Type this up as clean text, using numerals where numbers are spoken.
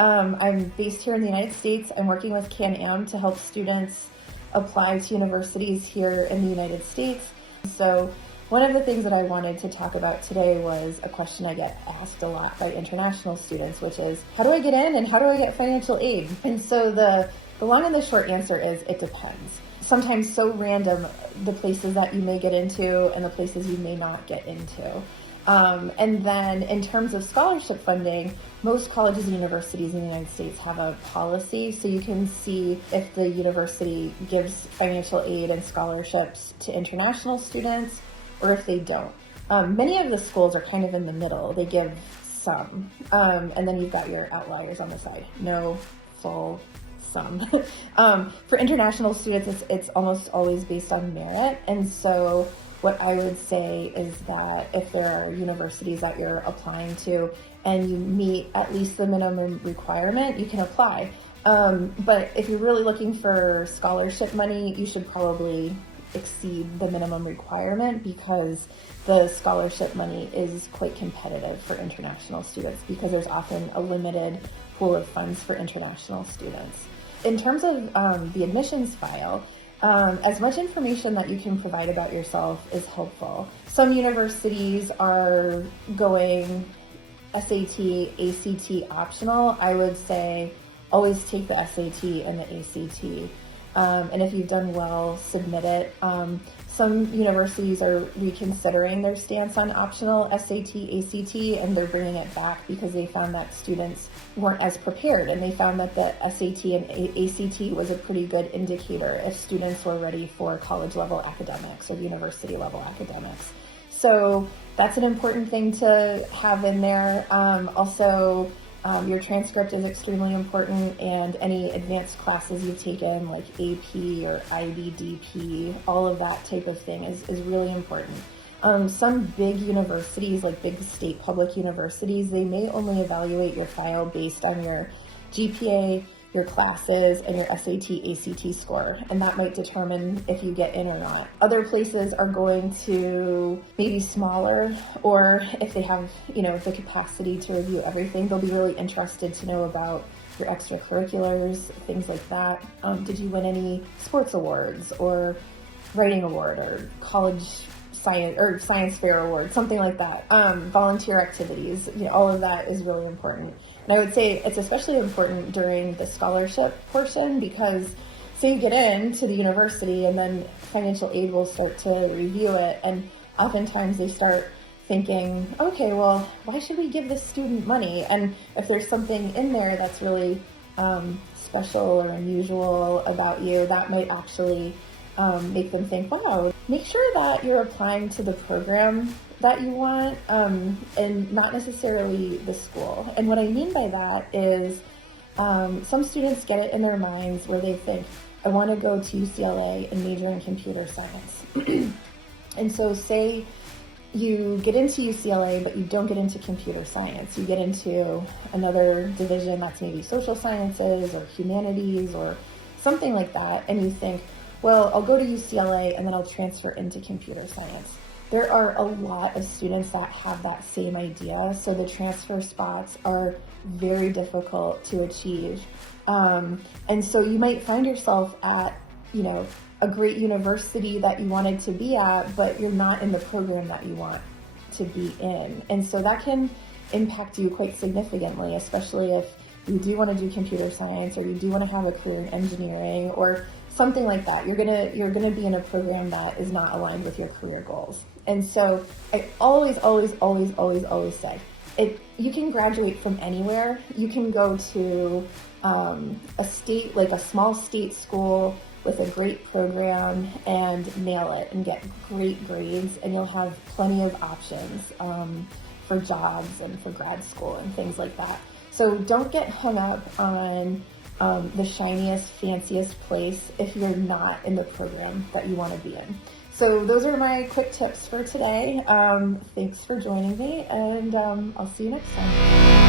I'm based here in the United States. I'm working with Canam to help students apply to universities here in the United States. So one of the things that I wanted to talk about today was a question I get asked a lot by international students, which is, how do I get in and how do I get financial aid? And so the long and the short answer is it depends. Sometimes so random, the places that you may get into and the places you may not get into. And then in terms of scholarship funding, most colleges and universities in the United States have a policy, so you can see if the university gives financial aid and scholarships to international students or if they don't. Many of the schools are kind of in the middle. They give some, and then you've got your outliers on the side. No, full, some. For international students, it's almost always based on merit, and so what I would say is that if there are universities that you're applying to and you meet at least the minimum requirement, you can apply. But if you're really looking for scholarship money, you should probably exceed the minimum requirement because the scholarship money is quite competitive for international students because there's often a limited pool of funds for international students. In terms of the admissions file, as much information that you can provide about yourself is helpful. Some universities are going SAT, ACT optional. I would say always take the SAT and the ACT. And if you've done well, submit it. Some universities are reconsidering their stance on optional SAT, ACT, and they're bringing it back because they found that students weren't as prepared, and they found that the SAT and ACT was a pretty good indicator if students were ready for college level academics or university level academics. So that's an important thing to have in there. Also, your transcript is extremely important, and any advanced classes you've taken like AP or IBDP, all of that type of thing is really important. Some big universities, like big state public universities, they may only evaluate your file based on your GPA, your classes, and your SAT, ACT score, and that might determine if you get in or not. Other places are going to maybe smaller, or if they have, the capacity to review everything, they'll be really interested to know about your extracurriculars, things like that. Did you win any sports awards or writing award or college science fair award, something like that. Volunteer activities, all of that is really important. And I would say it's especially important during the scholarship portion because say you get into the university and then financial aid will start to review it, and oftentimes they start thinking, okay, well, why should we give this student money? And if there's something in there that's really special or unusual about you, that might actually make them think, wow, make sure that you're applying to the program that you want and not necessarily the school. And what I mean by that is some students get it in their minds where they think, I want to go to UCLA and major in computer science. And so say you get into UCLA, but you don't get into computer science. You get into another division that's maybe social sciences or humanities or something like that, and you think, well, I'll go to UCLA and then I'll transfer into computer science. There are a lot of students that have that same idea, so the transfer spots are very difficult to achieve. And so you might find yourself at, a great university that you wanted to be at, but you're not in the program that you want to be in. And so that can impact you quite significantly, especially if you do want to do computer science or you do want to have a career in engineering or something like that. You're gonna be in a program that is not aligned with your career goals. And so I always say, you can graduate from anywhere. You can go to a small state school with a great program and nail it and get great grades, and you'll have plenty of options for jobs and for grad school and things like that. So don't get hung up on the shiniest, fanciest place if you're not in the program that you want to be in. So those are my quick tips for today. Thanks for joining me, and I'll see you next time.